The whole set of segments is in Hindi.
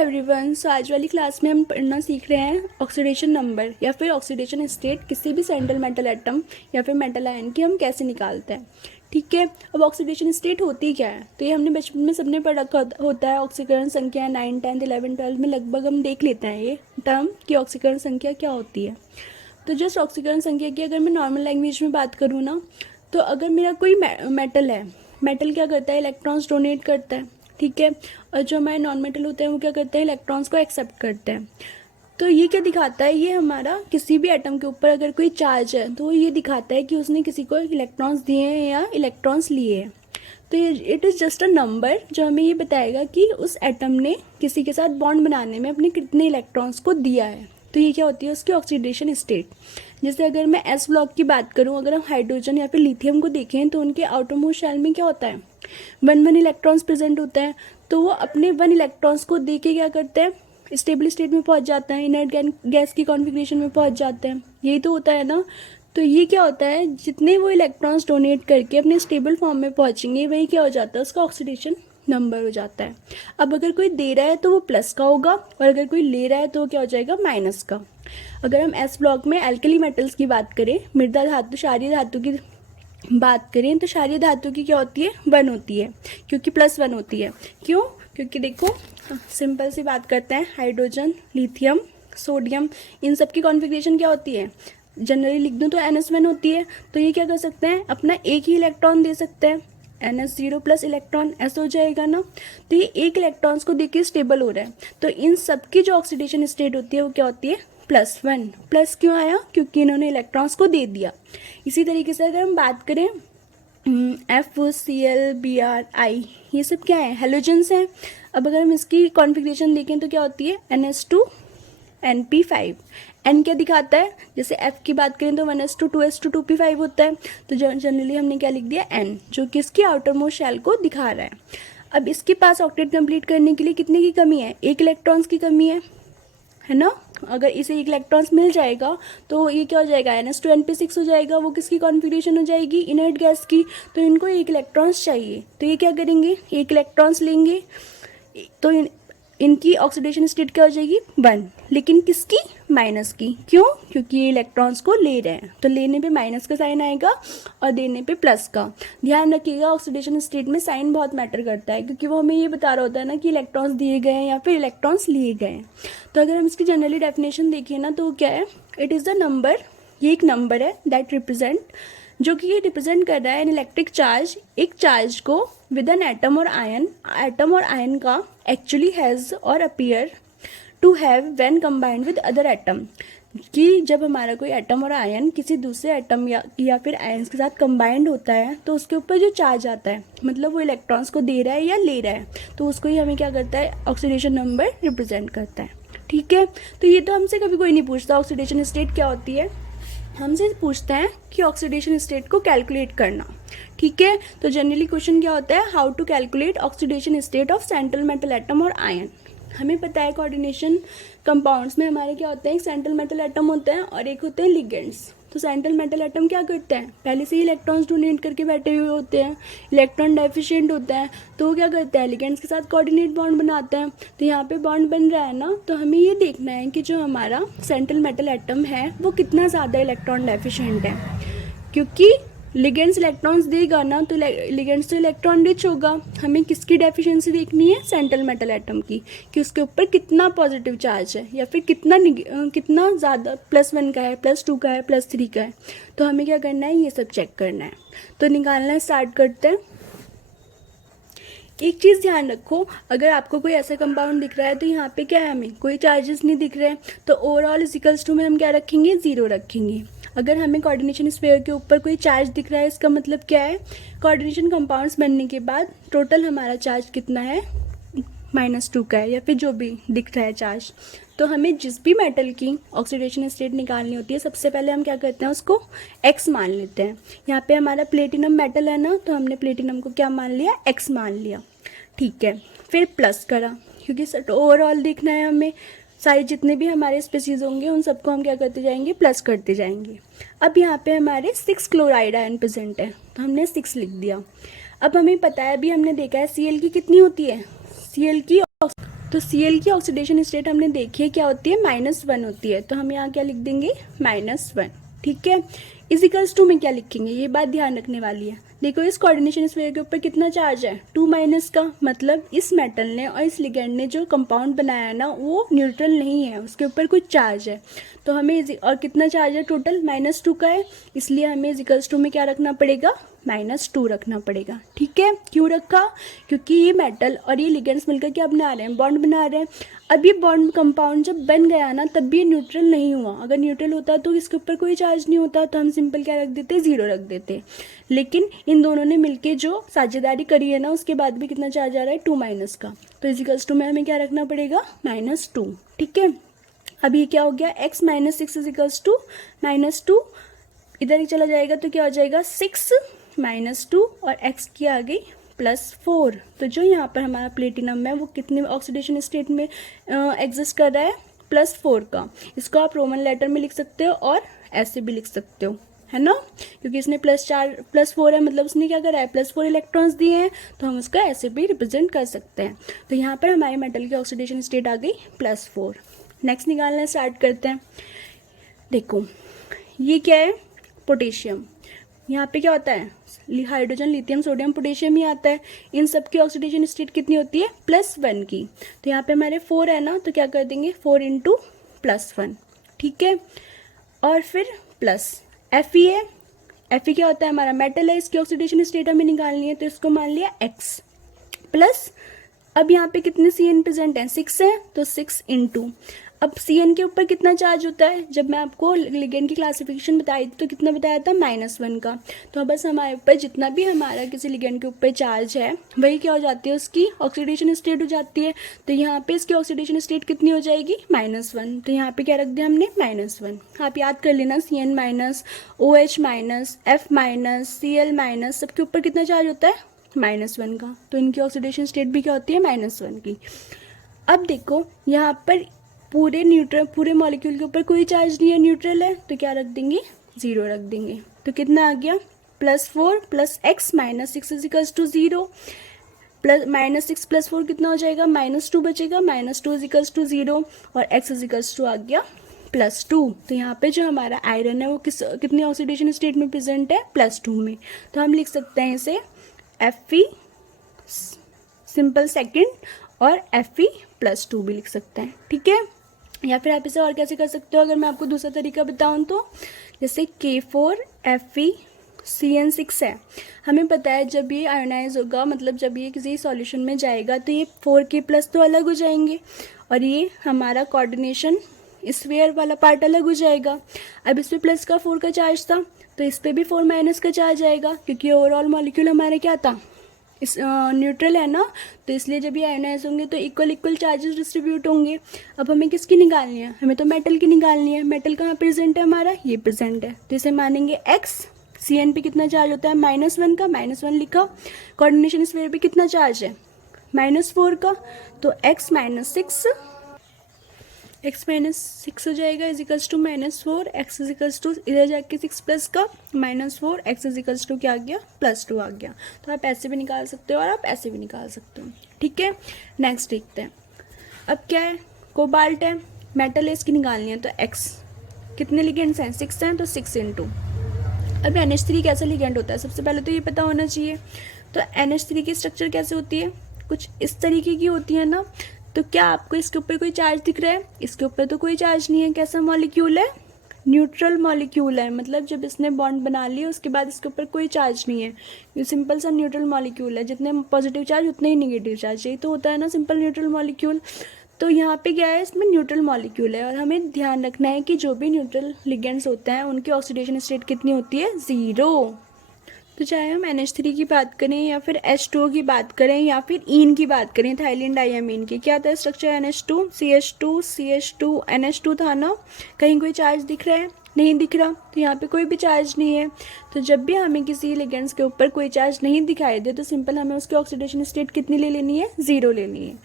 एवरीवन, सो आज वाली क्लास में हम पढ़ना सीख रहे हैं ऑक्सीडेशन नंबर या फिर ऑक्सीडेशन स्टेट किसी भी सेंट्रल मेटल एटम या फिर मेटल आयन की हम कैसे निकालते हैं। ठीक है, अब ऑक्सीडेशन स्टेट होती क्या है, तो ये हमने बचपन में सबने पढ़ा होता है। ऑक्सीकरण संख्या 9, 10, 11, 12 में लगभग हम देख लेते हैं ये टर्म कि ऑक्सीकरण संख्या क्या होती है। तो जस्ट ऑक्सीकरण संख्या की अगर मैं नॉर्मल लैंग्वेज में बात करूँ ना, तो अगर मेरा कोई मेटल है, मेटल क्या करता है, इलेक्ट्रॉन्स डोनेट करता है। ठीक है, और जो हमारे नॉन मेटल होते हैं वो क्या करते हैं, इलेक्ट्रॉन्स को एक्सेप्ट करते हैं। तो ये क्या दिखाता है, ये हमारा किसी भी एटम के ऊपर अगर कोई चार्ज है तो ये दिखाता है कि उसने किसी को इलेक्ट्रॉन्स दिए हैं या इलेक्ट्रॉन्स लिए हैं। तो ये it is just a number जो हमें ये बताएगा कि उस एटम ने किसी के साथ बॉन्ड बनाने में अपने कितने इलेक्ट्रॉन्स को दिया है। तो ये क्या होती है, उसकी ऑक्सीडेशन स्टेट। जैसे अगर मैं एस ब्लॉक की बात करूं, अगर हम हाइड्रोजन या फिर लिथियम को देखें तो उनके आउटरमोस्ट शेल में क्या होता है, 1 इलेक्ट्रॉन्स प्रेजेंट होता है। तो वो अपने 1 इलेक्ट्रॉन्स को दे के क्या करते हैं, स्टेबल स्टेट में पहुंच जाता है, इनर्ट गैस की कॉन्फ़िगरेशन में पहुंच जाते हैं। यही तो होता है ना। तो ये क्या होता है, जितने वो इलेक्ट्रॉन्स डोनेट करके अपने स्टेबल फॉर्म में पहुंचेंगे वही क्या हो जाता है, उसका ऑक्सीडेशन नंबर हो जाता है। अब अगर कोई दे रहा है तो वो प्लस का होगा और अगर कोई ले रहा है तो क्या हो जाएगा, माइनस का। अगर हम एस ब्लॉक में एल्कली मेटल्स की बात करें, मृदा धातु, क्षारीय धातु की बात करें, तो क्षारीय धातु की क्या होती है, 1 होती है, क्योंकि +1 होती है। क्यों, क्योंकि देखो सिंपल सी बात करते हैं, हाइड्रोजन, लिथियम, सोडियम, इन सब की कॉन्फ़िगरेशन क्या होती है, जनरली लिख दूँ तो NS1 होती है। तो ये क्या कर सकते हैं, अपना एक ही इलेक्ट्रॉन दे सकते हैं, NS0 प्लस इलेक्ट्रॉन ऐसा हो जाएगा ना। तो ये एक इलेक्ट्रॉन्स को देके स्टेबल हो रहा है। तो इन सब की जो ऑक्सीडेशन स्टेट होती है वो क्या होती है, +1। प्लस क्यों आया, क्योंकि इन्होंने इलेक्ट्रॉन्स को दे दिया। इसी तरीके से अगर हम बात करें FCl, Br, I, ये सब क्या है, हेलोजेंस हैं। अब अगर हम इसकी कॉन्फ़िगरेशन देखें तो क्या होती है, NH2 NP5। N क्या दिखाता है, जैसे F की बात करें तो 1s2 2s2 2p5 होता है। तो जनरली हमने क्या लिख दिया, N, जो कि इसकी आउटर मोस्ट शेल को दिखा रहा है। अब इसके पास ऑक्टेट कंप्लीट करने के लिए कितने की कमी है, 1 इलेक्ट्रॉन्स की कमी है ना। अगर इसे 1 इलेक्ट्रॉन्स मिल जाएगा तो ये क्या हो जाएगा, NS2 NP6 हो जाएगा। वो किसकी कॉन्फ़िगरेशन हो जाएगी, इनर्ट गैस की। तो इनको 1 इलेक्ट्रॉन्स चाहिए, तो ये क्या करेंगे, 1 इलेक्ट्रॉन्स लेंगे। तो इनकी ऑक्सीडेशन स्टेट क्या हो जाएगी, 1, लेकिन किसकी, माइनस की। क्यों, क्योंकि ये इलेक्ट्रॉन्स को ले रहे हैं, तो लेने पे माइनस का साइन आएगा और देने पे प्लस का। ध्यान रखिएगा, ऑक्सीडेशन स्टेट में साइन बहुत मैटर करता है, क्योंकि वो हमें ये बता रहा होता है ना कि इलेक्ट्रॉन्स दिए गए हैं या फिर इलेक्ट्रॉन्स लिए गए हैं। तो अगर हम इसकी जनरली डेफिनेशन देखिए ना, तो क्या है, इट इज़ द नंबर, ये एक नंबर है दैट रिप्रेजेंट, जो कि ये रिप्रेजेंट कर रहा है एन इलेक्ट्रिक चार्ज, एक चार्ज को with an atom or ion का actually has or appear to have when combined with other atom, कि जब हमारा कोई एटम और आयन किसी दूसरे एटम या फिर आयन्स के साथ कंबाइंड होता है तो उसके ऊपर जो चार्ज आता है, मतलब वो इलेक्ट्रॉन्स को दे रहा है या ले रहा है, तो उसको ही हमें क्या करता है, ऑक्सीडेशन नंबर रिप्रेजेंट करता है। ठीक है, तो ये तो हमसे कभी कोई नहीं पूछता ऑक्सीडेशन स्टेट क्या होती है, हमसे पूछते हैं कि ऑक्सीडेशन स्टेट को कैलकुलेट करना। ठीक है, तो जनरली क्वेश्चन क्या होता है, how to calculate oxidation state of central metal atom or ion. हमें पता है कोऑर्डिनेशन कंपाउंड्स में हमारे क्या होते हैं, एक सेंट्रल मेटल एटम होते हैं और एक होते हैं लिगेंड्स। तो सेंट्रल मेटल एटम क्या करते हैं, पहले से ही इलेक्ट्रॉन्स डोनेट करके बैठे हुए होते हैं, इलेक्ट्रॉन डेफिशिएंट होते हैं, तो वो क्या करते हैं, लिगेंड्स के साथ कोऑर्डिनेट बॉन्ड बनाते हैं। तो यहाँ पे बॉन्ड बन रहा है ना, तो हमें ये देखना है कि जो हमारा सेंट्रल मेटल एटम है वो कितना ज़्यादा इलेक्ट्रॉन डेफिशिएंट है, क्योंकि लिगेंड्स इलेक्ट्रॉन्स देगा ना, तो लिगेंड्स तो इलेक्ट्रॉन रिच होगा। हमें किसकी डेफिशिएंसी देखनी है, सेंट्रल मेटल एटम की, कि उसके ऊपर कितना पॉजिटिव चार्ज है या फिर कितना ज़्यादा +1 का है, +2 का है, +3 का है। तो हमें क्या करना है, ये सब चेक करना है। तो निकालना स्टार्ट करते हैं। एक चीज़ ध्यान रखो, अगर आपको कोई ऐसा कंपाउंड दिख रहा है तो यहाँ पे क्या है, हमें कोई चार्जेस नहीं दिख रहे हैं, तो ओवरऑल इक्वल्स टू में हम क्या रखेंगे, 0 रखेंगे। अगर हमें कोऑर्डिनेशन स्फीयर के ऊपर कोई चार्ज दिख रहा है, इसका मतलब क्या है, कोऑर्डिनेशन कंपाउंड्स बनने के बाद टोटल हमारा चार्ज कितना है, -2 का है, या फिर जो भी दिख रहा है चार्ज। तो हमें जिस भी मेटल की ऑक्सीडेशन स्टेट निकालनी होती है, सबसे पहले हम क्या करते हैं, उसको x मान लेते हैं। यहाँ पे हमारा प्लेटिनम मेटल है ना, तो हमने प्लेटिनम को क्या मान लिया, x मान लिया। ठीक है, फिर प्लस करा, क्योंकि ओवरऑल देखना है हमें, सारे जितने भी हमारे स्पीसीज होंगे उन सबको हम क्या करते जाएंगे, प्लस करते जाएंगे। अब यहाँ पे हमारे 6 क्लोराइड आयन प्रेजेंट है, तो हमने 6 लिख दिया। अब हमें पता है, अभी हमने देखा है Cl की कितनी होती है, Cl की तो Cl की ऑक्सीडेशन स्टेट हमने देखी है क्या होती है, -1 होती है। तो हम यहाँ क्या लिख देंगे, -1, ठीक है। इजिकल्स टू में क्या लिखेंगे, ये बात ध्यान रखने वाली है। देखो इस कोऑर्डिनेशन स्फीयर के ऊपर कितना चार्ज है, 2- का, मतलब इस मेटल ने और इस लिगेंड ने जो कंपाउंड बनाया है ना वो न्यूट्रल नहीं है, उसके ऊपर कुछ चार्ज है। तो हमें और कितना चार्ज है टोटल, -2 का है, इसलिए हमें इजिकल्स टू में क्या रखना पड़ेगा, -2 रखना पड़ेगा, ठीक है। क्यों रखा, क्योंकि ये मेटल और ये लिगेंड्स मिलकर क्या बना रहे हैं, बॉन्ड बना रहे हैं। अब ये बॉन्ड कंपाउंड जब बन गया ना तब भी ये न्यूट्रल नहीं हुआ। अगर न्यूट्रल होता तो इसके ऊपर कोई चार्ज नहीं होता, तो हम सिंपल क्या रख देते, 0 रख देते। लेकिन इन दोनों ने मिलके जो साझेदारी करी है ना उसके बाद भी कितना चार्ज आ रहा है, 2- का। तो इजिकल्स टू में हमें क्या रखना पड़ेगा, -2, ठीक है। अभी क्या हो गया, x - 6 इजिकल्स टू -2, इधर ही चला जाएगा तो क्या हो जाएगा, 6 - 2 और x की आ गई +4। तो जो यहाँ पर हमारा प्लेटिनम है वो कितने ऑक्सीडेशन स्टेट में एग्जिस्ट कर रहा है, +4 का। इसको आप रोमन लेटर में लिख सकते हो और ऐसे भी लिख सकते हो, है ना, क्योंकि इसने +4 है, मतलब उसने क्या करा है, +4 इलेक्ट्रॉन्स दिए हैं, तो हम उसका ऐसे भी रिप्रेजेंट कर सकते हैं। तो यहाँ पर हमारे मेटल की ऑक्सीडेशन स्टेट आ गई +4। नेक्स्ट निकालना स्टार्ट करते हैं। देखो ये क्या है, पोटेशियम। यहाँ पे क्या होता है, हाइड्रोजन, लिथियम, सोडियम, पोटेशियम ही आता है। इन सब की ऑक्सीडेशन स्टेट कितनी होती है, +1 की। तो यहाँ पे हमारे 4 है ना, तो क्या कर देंगे, 4 × +1, ठीक है। और फिर प्लस Fe है, Fe क्या होता है, हमारा मेटल है, इसकी ऑक्सीडेशन स्टेट हमें निकालनी है, तो इसको मान लिया X प्लस। अब यहाँ पे कितने Cn प्रेजेंट हैं, 6 है, तो 6 × अब Cn के ऊपर कितना चार्ज होता है, जब मैं आपको लिगेंड की क्लासिफिकेशन बताई थी तो कितना बताया था, -1 का। तो बस हमारे ऊपर जितना भी हमारा किसी लिगेंड के ऊपर चार्ज है वही क्या हो जाती है, उसकी ऑक्सीडेशन स्टेट हो जाती है। तो यहाँ पे इसकी ऑक्सीडेशन स्टेट कितनी हो जाएगी, -1। तो यहाँ पे क्या रख दिया हमने, -1। आप याद कर लेना, Cn-, OH-, F-, Cl-, सबके ऊपर कितना चार्ज होता है, -1 का। तो इनकी ऑक्सीडेशन स्टेट भी क्या होती है, -1 की। अब देखो यहाँ पर पूरे मॉलिक्यूल के ऊपर कोई चार्ज नहीं है, न्यूट्रल है, तो क्या रख देंगे, 0 रख देंगे। तो कितना आ गया, +4 + x - 6 इजिकल्स टू 0, -6 + 4 कितना हो जाएगा, -2 बचेगा, -2 इजिकल्स टू 0 और x इजिकल्स टू आ गया +2। तो यहाँ पे जो हमारा आयरन है वो कितनी ऑक्सीडेशन स्टेट में प्रेजेंट है, +2 में। तो हम लिख सकते हैं इसे Fe सिंपल सेकेंड और Fe +2 भी लिख सकते हैं, ठीक है। या फिर आप इसे और कैसे कर सकते हो, अगर मैं आपको दूसरा तरीका बताऊं तो, जैसे K4Fe(CN6) है, हमें पता है जब ये आयोनाइज होगा, मतलब जब ये किसी सॉल्यूशन में जाएगा तो ये 4K+ तो अलग हो जाएंगे और ये हमारा कोऑर्डिनेशन स्फीयर वाला पार्ट अलग हो जाएगा। अब इस पे प्लस का 4 का चार्ज था तो इस पे भी 4- का चार्ज आएगा, क्योंकि ओवरऑल मॉलिक्यूल हमारा क्या था, इस न्यूट्रल है ना, तो इसलिए जब ये आयोनाइज होंगे तो इक्वल चार्जेस डिस्ट्रीब्यूट होंगे। अब हमें किसकी निकालनी है, हमें तो मेटल की निकालनी है। मेटल कहाँ प्रेजेंट है, हमारा ये प्रेजेंट है, तो इसे मानेंगे X। Cn पे कितना चार्ज होता है, -1 का, -1 लिखा। कोऑर्डिनेशन स्फीयर पे कितना चार्ज है, -4 का, तो x - 6 हो जाएगा equals to -4, x equals to इधर जाके 6 प्लस का -4, x इजिकल्स टू क्या आ गया, +2 आ गया। तो आप ऐसे भी निकाल सकते हो और आप ऐसे भी निकाल सकते हो, ठीक है। नेक्स्ट देखते हैं। अब क्या है, कोबाल्ट है, मेटल है, इसकी निकालनी है, तो x कितने लिगेंड्स हैं, 6 हैं, तो 6 × अब NH3 कैसा लिगेंड होता है, सबसे पहले तो ये पता होना चाहिए। तो NH3 की स्ट्रक्चर कैसे होती है, कुछ इस तरीके की होती है ना। तो क्या आपको इसके ऊपर कोई चार्ज दिख रहा है, इसके ऊपर तो कोई चार्ज नहीं है। कैसा मॉलिक्यूल है, न्यूट्रल मॉलिक्यूल है, मतलब जब इसने बॉन्ड बना लिया उसके बाद इसके ऊपर कोई चार्ज नहीं है। ये सिंपल सा न्यूट्रल मॉलिक्यूल है, जितने पॉजिटिव चार्ज उतने ही निगेटिव चार्ज, यही तो होता है ना सिंपल न्यूट्रल मॉलिक्यूल। तो यहाँ पे क्या है, इसमें न्यूट्रल मॉलिक्यूल है और हमें ध्यान रखना है कि जो भी न्यूट्रल लिगेंड्स होते हैं उनकी ऑक्सीडेशन स्टेट कितनी होती है, 0। तो चाहे हम NH3 की बात करें या फिर H2O की बात करें या फिर ईन की बात करें, थाइलिन डाइअमीन की, क्या था structure, NH2 CH2 CH2 NH2 था ना। कहीं कोई चार्ज दिख रहा है, नहीं दिख रहा, तो यहाँ पे कोई भी चार्ज नहीं है। तो जब भी हमें किसी लिगेंड्स के ऊपर कोई चार्ज नहीं दिखाई दे तो सिंपल हमें उसकी ऑक्सीडेशन स्टेट कितनी ले लेनी है, 0 लेनी है।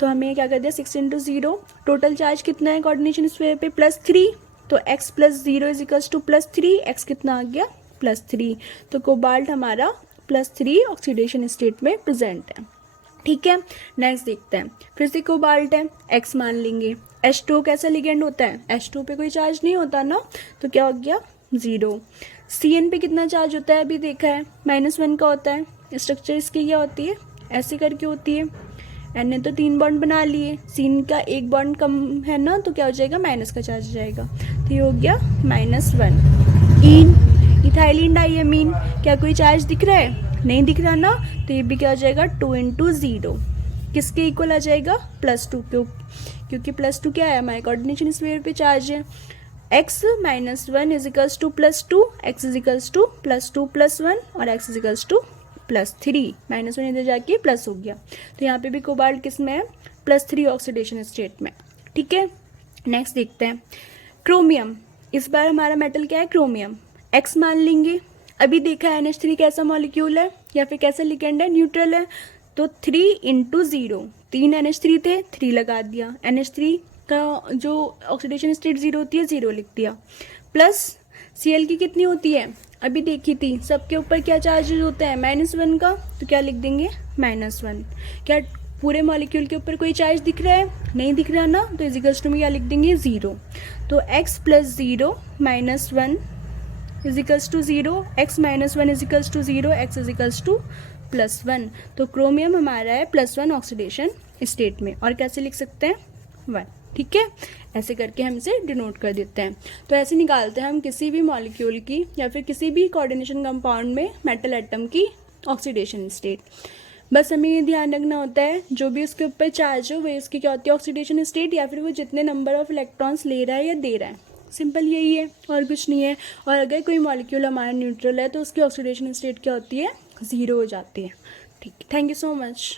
तो हमें क्या कर दिया, 6 × 0, टोटल चार्ज कितना है कोऑर्डिनेशन स्फीयर पे, +3, तो x + 0 इजिकल्स टू +3, x कितना आ गया, +3। तो कोबाल्ट हमारा +3 ऑक्सीडेशन स्टेट में प्रेजेंट है। ठीक है। नेक्स्ट देखते हैं, फिर से कोबाल्ट है, X मान लेंगे। H2 कैसा लिगेंड होता है, H2 पे कोई चार्ज नहीं होता ना, तो क्या हो गया 0। Cn पे कितना चार्ज होता है अभी देखा है, -1 का होता है। स्ट्रक्चर इसकी क्या होती है, ऐसे करके होती है। N ने तो 3 बॉन्ड बना लिए, Cn का 1 बॉन्ड कम है ना, तो क्या हो जाएगा माइनस का चार्ज हो जाएगा, तो ये हो गया -1। इन इथाइलिन डाइमीन, क्या कोई चार्ज दिख रहा है, नहीं दिख रहा ना, तो ये भी क्या हो जाएगा 2 × 0, किसके इक्वल आ जाएगा +2, क्योंकि +2 क्या है हमारे कोऑर्डिनेशन स्फीयर पे चार्ज है। x - 1 = +2, x = +2 + 1 और x = +3, -1 इधर जाके प्लस हो गया, तो यहाँ पे भी कोबाल्ट किस में है, +3 ऑक्सीडेशन स्टेट में। ठीक है। नेक्स्ट देखते हैं क्रोमियम, इस बार हमारा मेटल क्या है क्रोमियम, X मान लेंगे। अभी देखा है NH3 कैसा मॉलिक्यूल है या फिर कैसा लिगेंड है, न्यूट्रल है, तो 3 × 0, 3 NH3 थे, 3 लगा दिया, NH3 का जो ऑक्सीडेशन स्टेट 0 होती है 0 लिख दिया, प्लस Cl की कितनी होती है अभी देखी थी, सबके ऊपर क्या चार्जेज होता है -1 का, तो क्या लिख देंगे -1। क्या पूरे मॉलिक्यूल के ऊपर कोई चार्ज दिख रहा है, नहीं दिख रहा ना, तो इजिकल्स टू में क्या लिख देंगे 0, तो x + 0 - 1 = 0, x - 1 = 0, x = +1, तो क्रोमियम हमारा है +1 ऑक्सीडेशन स्टेट में, और कैसे लिख सकते हैं 1। ठीक है, ऐसे करके हम इसे डिनोट कर देते हैं। तो ऐसे निकालते हैं हम किसी भी मॉलिक्यूल की या फिर किसी भी कोऑर्डिनेशन कंपाउंड में मेटल एटम की ऑक्सीडेशन स्टेट। बस हमें ये ध्यान रखना होता है जो भी उसके ऊपर चार्ज हो वो उसकी क्या होती है ऑक्सीडेशन स्टेट, या फिर वो जितने नंबर ऑफ इलेक्ट्रॉन्स ले रहा है या दे रहा है, सिंपल यही है और कुछ नहीं है। और अगर कोई मॉलिक्यूल हमारा न्यूट्रल है तो उसकी ऑक्सीडेशन स्टेट क्या होती है 0 हो जाती है। ठीक, थैंक यू सो मच।